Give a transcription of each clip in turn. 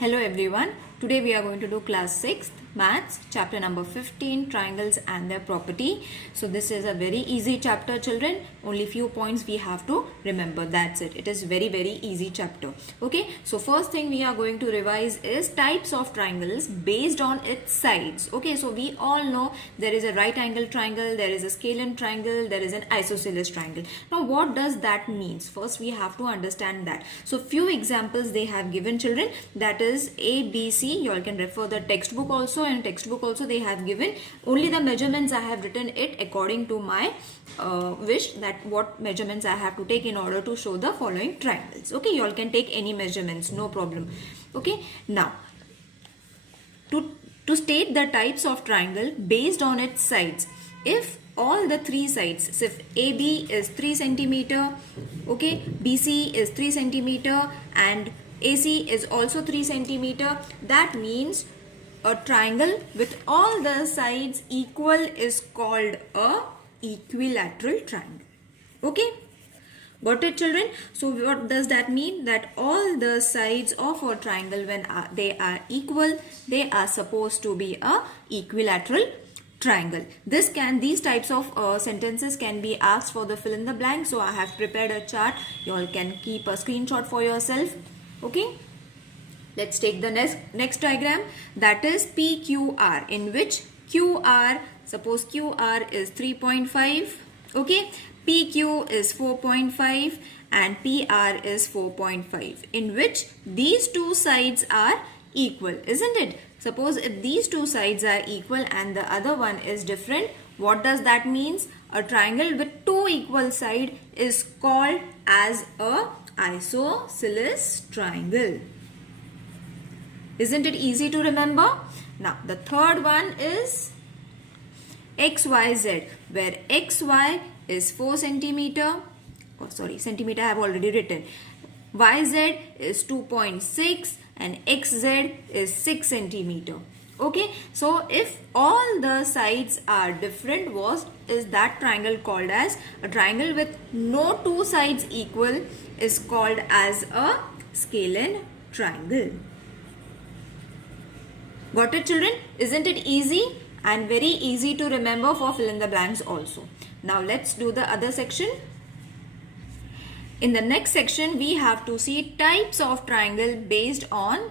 Hello everyone. Today we are going to do class 6th maths chapter number 15 triangles and their property. So this is a very easy chapter children. Only few points we have to remember. That's it. It is very easy chapter. Okay. So first thing we are going to revise is types of triangles based on its sides. Okay. So we all know there is a right angle triangle, there is a scalene triangle, there is an isosceles triangle. Now what does that mean? First we have to understand that. So few examples they have given children, that is A, B, C. You all can refer the textbook also. In textbook also they have given only the measurements. I have written it according to my wish, that what measurements I have to take in order to show the following triangles. Okay, you all can take any measurements, no problem. Okay, now to state the types of triangle based on its sides, if all the three sides, so if AB is 3 centimeter, okay, BC is 3 centimeter and AC is also 3 centimeter, that means a triangle with all the sides equal is called a equilateral triangle. Okay, got it children? So what does that mean? That all the sides of a triangle, when they are equal, they are supposed to be a equilateral triangle. These types of sentences can be asked for the fill in the blank. So I have prepared a chart. You all can keep a screenshot for yourself. Okay, let's take the next diagram, that is PQR, in which QR, suppose QR is 3.5, okay, PQ is 4.5 and PR is 4.5, in which these two sides are equal, isn't it? Suppose if these two sides are equal and the other one is different, what does that mean? A triangle with two equal sides is called as a isosceles triangle. Isn't it easy to remember? Now the third one is XYZ, where XY is 4 centimeter. Oh sorry, centimeter I have already written. YZ is 2.6 and XZ is 6 centimeter. Okay, so if all the sides are different, what is that triangle called as? A triangle with no two sides equal is called as a scalene triangle. Got it children? Isn't it easy and very easy to remember for fill in the blanks also. Now let's do the other section. In the next section we have to see types of triangle based on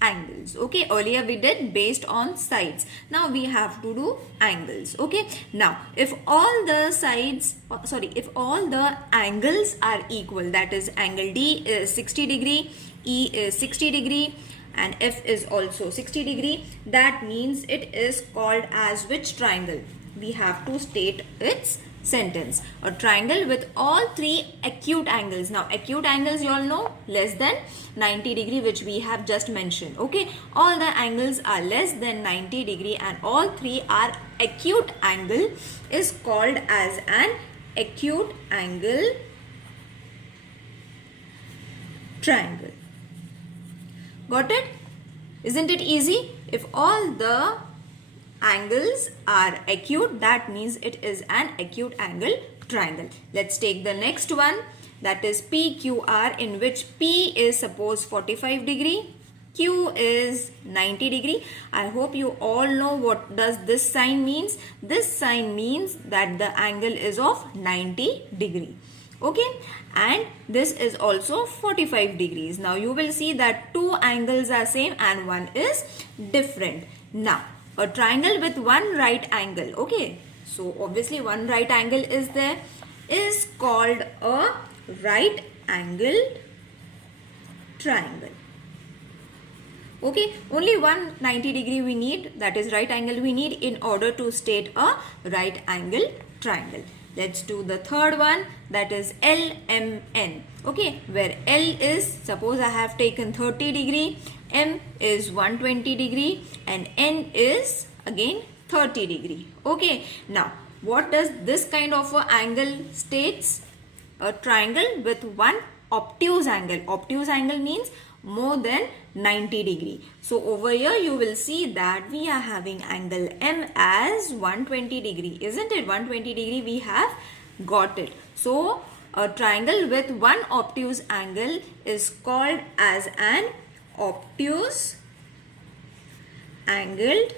angles. Okay, earlier we did based on sides. Now we have to do angles. Okay, now if all the sides, if all the angles are equal, that is angle D is 60 degree, E is 60 degree and F is also 60 degree, that means it is called as which triangle? We have to state its sentence. A triangle with all three acute angles. Now acute angles you all know, less than 90 degree, which we have just mentioned. Okay, all the angles are less than 90 degree and all three are acute angle is called as an acute angle triangle. Got it? Isn't it easy? If all the angles are acute, that means it is an acute angle triangle. Let's take the next one, that is PQR, in which P is suppose 45 degree, Q is 90 degree. I hope you all know what does this sign means. This sign means that the angle is of 90 degree. Okay, and this is also 45 degrees. Now you will see that two angles are same and one is different. Now a triangle with one right angle, okay, so obviously one right angle is there, is called a right angled triangle. Okay, only one 90 degree we need, that is right angle we need in order to state a right angle triangle. Let's do the third one, that is LMN. Okay, where L is, suppose I have taken 30 degree, M is 120 degree and N is again 30 degree. Okay, now what does this kind of a angle states? A triangle with one obtuse angle. Obtuse angle means more than 90 degree. So over here you will see that we are having angle M as 120 degree, isn't it? 120 degree we have got it. So a triangle with one obtuse angle is called as an obtuse angled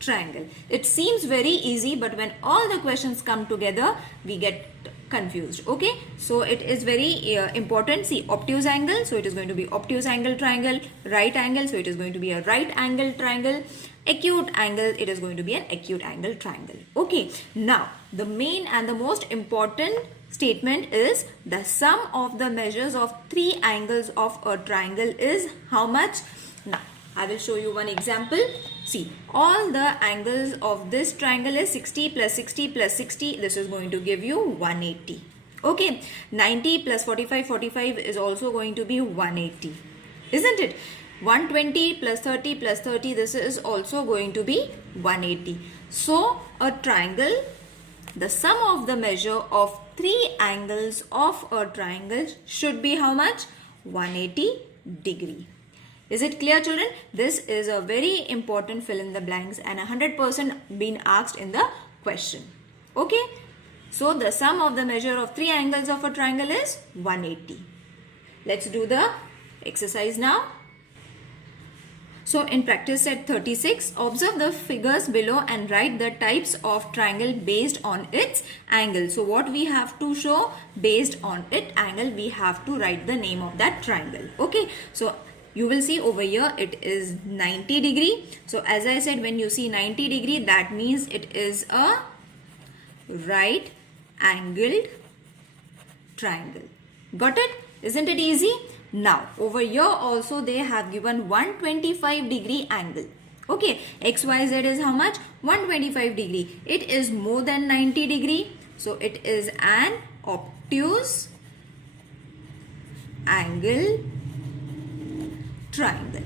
triangle. It seems very easy, but when all the questions come together, we get confused. Okay, so it is very important. See, obtuse angle, so it is going to be obtuse angle triangle. Right angle, so it is going to be a right angle triangle. Acute angle, it is going to be an acute angle triangle. Okay, now the main and the most important statement is the sum of the measures of three angles of a triangle is how much? Now I will show you one example. See, all the angles of this triangle is 60 plus 60 plus 60. This is going to give you 180. Okay, 90 plus 45, 45 is also going to be 180. Isn't it? 120 plus 30 plus 30, this is also going to be 180. So, a triangle, the sum of the measure of three angles of a triangle should be how much? 180 degree. Is it clear, children? This is a very important fill in the blanks and 100% been asked in the question. Okay. So, the sum of the measure of three angles of a triangle is 180. Let's do the exercise now. So, in practice set 36, observe the figures below and write the types of triangle based on its angle. So, what we have to show based on its angle, we have to write the name of that triangle. Okay. So, you will see over here it is 90 degree. So, as I said, when you see 90 degree, that means it is a right angled triangle. Got it? Isn't it easy? Now, over here also they have given 125 degree angle. Okay, XYZ is how much? 125 degree. It is more than 90 degree. So, it is an obtuse angle triangle.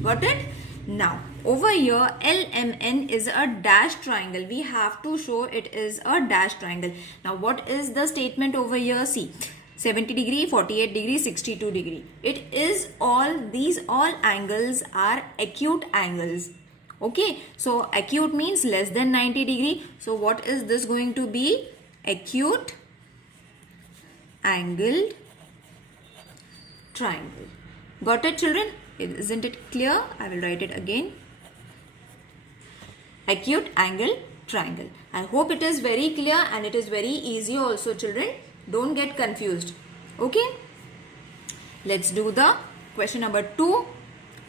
Got it? Now, over here LMN is a dash triangle. We have to show it is a dash triangle. Now, what is the statement over here? See, 70 degree, 48 degree, 62 degree. It is all, these all angles are acute angles. Okay, so acute means less than 90 degree. So, what is this going to be? Acute angled triangle. Got it, children? Isn't it clear? I will write it again. Acute angle triangle. I hope it is very clear and it is very easy also, children. Don't get confused. Okay. Let's do the question number 2.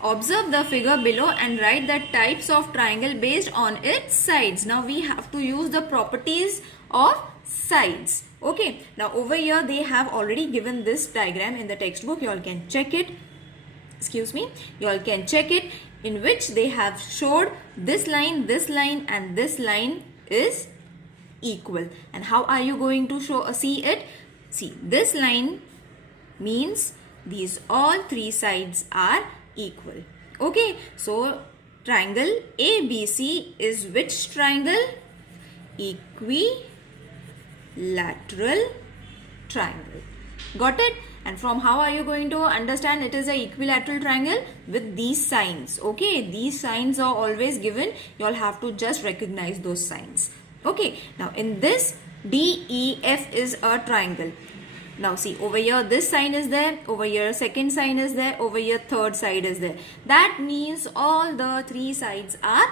Observe the figure below and write the types of triangle based on its sides. Now we have to use the properties of sides. Okay. Now over here they have already given this diagram in the textbook. You all can check it. Excuse me. You all can check it, in which they have showed this line and this line is equal. And how are you going to see it? See, this line means these all three sides are equal. Okay, so triangle ABC is which triangle? Equilateral triangle. Got it? And from how are you going to understand it is a equilateral triangle? With these signs. Okay, these signs are always given. You all have to just recognize those signs. Okay, now in this DEF is a triangle. Now see, over here this sign is there, over here second sign is there, over here third side is there. That means all the three sides are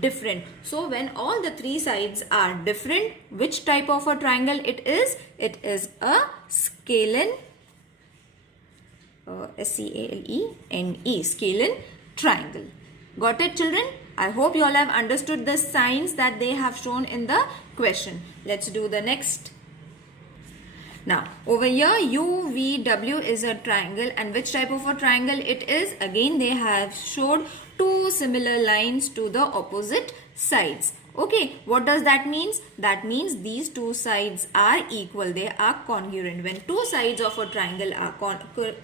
different. So when all the three sides are different, which type of a triangle it is? It is a scalene, SCALENE, scalene triangle. Got it, children? I hope you all have understood the signs that they have shown in the question. Let's do the next. Now, over here UVW is a triangle, and which type of a triangle it is? Again, they have showed two similar lines to the opposite sides. Okay, what does that mean? That means these two sides are equal. They are congruent. When two sides of a triangle are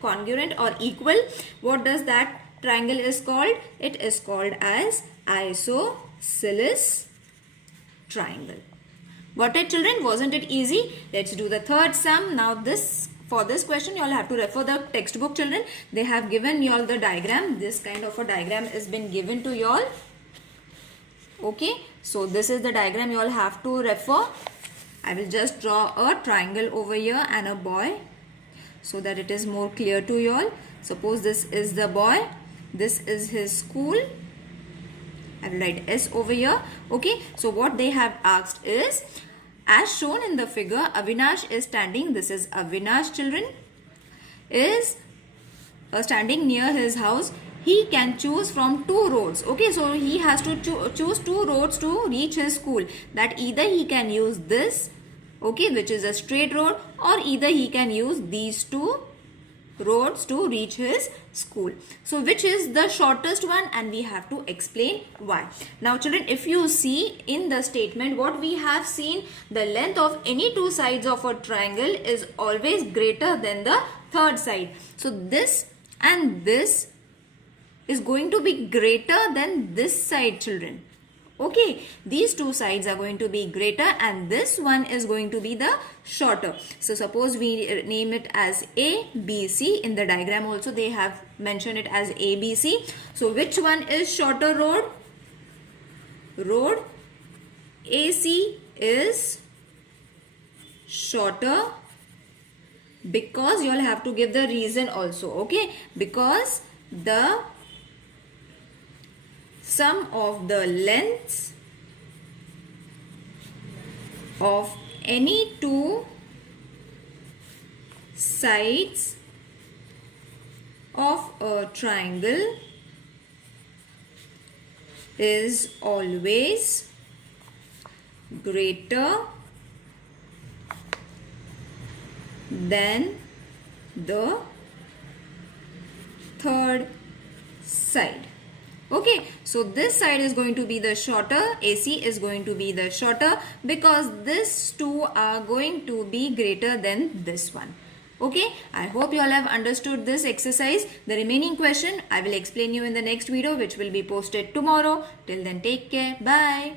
congruent or equal, what does that triangle is called? It is called as isosceles triangle. Got it, children? Wasn't it easy? Let's do the third sum. Now for this question, you all have to refer the textbook, children. They have given you all the diagram. This kind of a diagram has been given to you all. Okay, so this is the diagram you all have to refer. I will just draw a triangle over here and a boy so that it is more clear to you all. Suppose this is the boy, this is his school. I will write S over here. Okay, so what they have asked is, as shown in the figure, Avinash is standing, this is Avinash children, is standing near his house. He can choose from two roads. Okay, so he has to choose two roads to reach his school. That either he can use this, okay, which is a straight road, or either he can use these two roads to reach his school. So which is the shortest one, and we have to explain why. Now children, if you see in the statement, what we have seen, the length of any two sides of a triangle is always greater than the third side. So this and this is going to be greater than this side, children. Okay, these two sides are going to be greater and this one is going to be the shorter. So suppose we name it as A, B, C. In the diagram also they have mentioned it as A, B, C. So which one is shorter road? Road AC is shorter, because you all have to give the reason also. Okay, because the sum of the lengths of any two sides of a triangle is always greater than the third side. Okay, so this side is going to be the shorter, AC is going to be the shorter, because these two are going to be greater than this one. Okay, I hope you all have understood this exercise. The remaining question I will explain you in the next video, which will be posted tomorrow. Till then, take care. Bye.